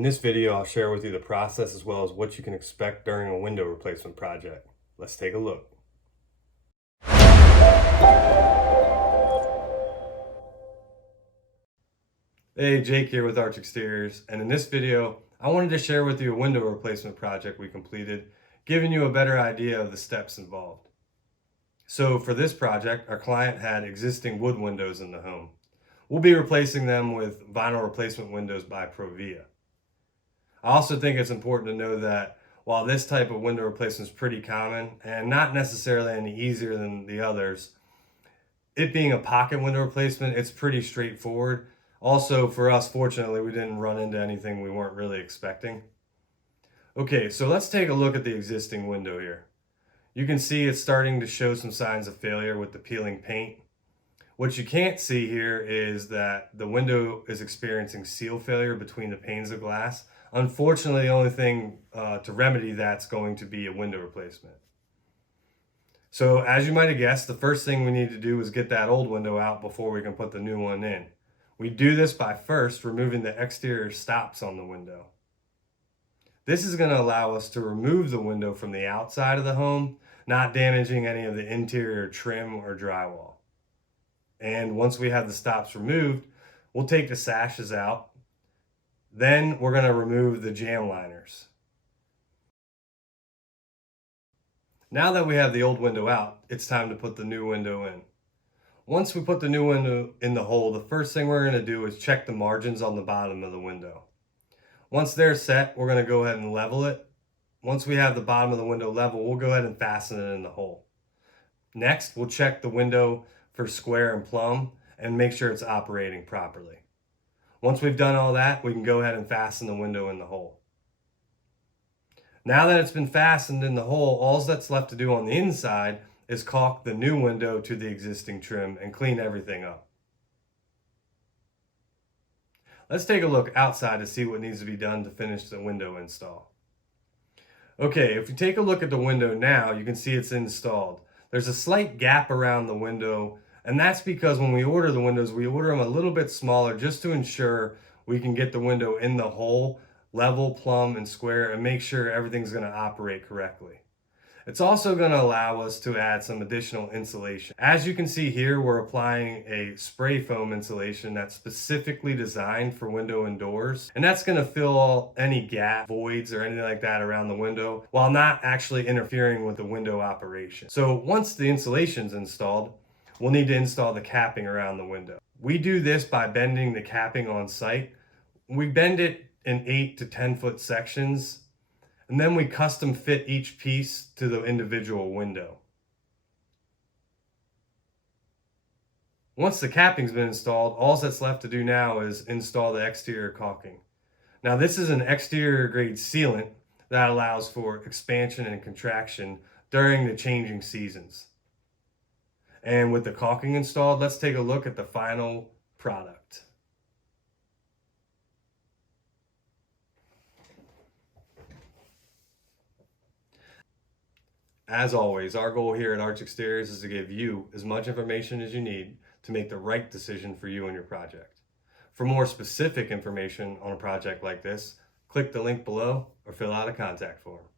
In this video, I'll share with you the process as well as what you can expect during a window replacement project. Let's take a look. Hey, Jake here with Arch Exteriors, and in this video, I wanted to share with you a window replacement project we completed, giving you a better idea of the steps involved. So for this project, our client had existing wood windows in the home. We'll be replacing them with vinyl replacement windows by Provia. I also think it's important to know that while this type of window replacement is pretty common and not necessarily any easier than the others, it being a pocket window replacement, it's pretty straightforward. Also, for us, fortunately, we didn't run into anything we weren't really expecting. Okay, so let's take a look at the existing window here. You can see it's starting to show some signs of failure with the peeling paint. What you can't see here is that the window is experiencing seal failure between the panes of glass. Unfortunately, the only thing to remedy that's going to be a window replacement. So as you might have guessed, the first thing we need to do is get that old window out before we can put the new one in. We do this by first removing the exterior stops on the window. This is going to allow us to remove the window from the outside of the home, not damaging any of the interior trim or drywall. And once we have the stops removed, we'll take the sashes out. Then we're going to remove the jamb liners. Now that we have the old window out, it's time to put the new window in. Once we put the new window in the hole, the first thing we're going to do is check the margins on the bottom of the window. Once they're set, we're going to go ahead and level it. Once we have the bottom of the window level, we'll go ahead and fasten it in the hole. Next, we'll check the window for square and plumb and make sure it's operating properly. Once we've done all that, we can go ahead and fasten the window in the hole. Now that it's been fastened in the hole, all that's left to do on the inside is caulk the new window to the existing trim and clean everything up. Let's take a look outside to see what needs to be done to finish the window install. Okay, if you take a look at the window now, you can see it's installed. There's a slight gap around the window, and that's because when we order the windows, we order them a little bit smaller just to ensure we can get the window in the hole, level, plumb, and square, and make sure everything's going to operate correctly. It's also going to allow us to add some additional insulation. As you can see here, we're applying a spray foam insulation that's specifically designed for window and doors. And that's going to fill any gap, voids, or anything like that around the window while not actually interfering with the window operation. So once the insulation's installed, we'll need to install the capping around the window. We do this by bending the capping on site. We bend it in 8 to 10 foot sections, and then we custom fit each piece to the individual window. Once the capping's been installed, all that's left to do now is install the exterior caulking. Now this is an exterior grade sealant that allows for expansion and contraction during the changing seasons. And with the caulking installed, let's take a look at the final product. As always, our goal here at Arch Exteriors is to give you as much information as you need to make the right decision for you and your project. For more specific information on a project like this, click the link below or fill out a contact form.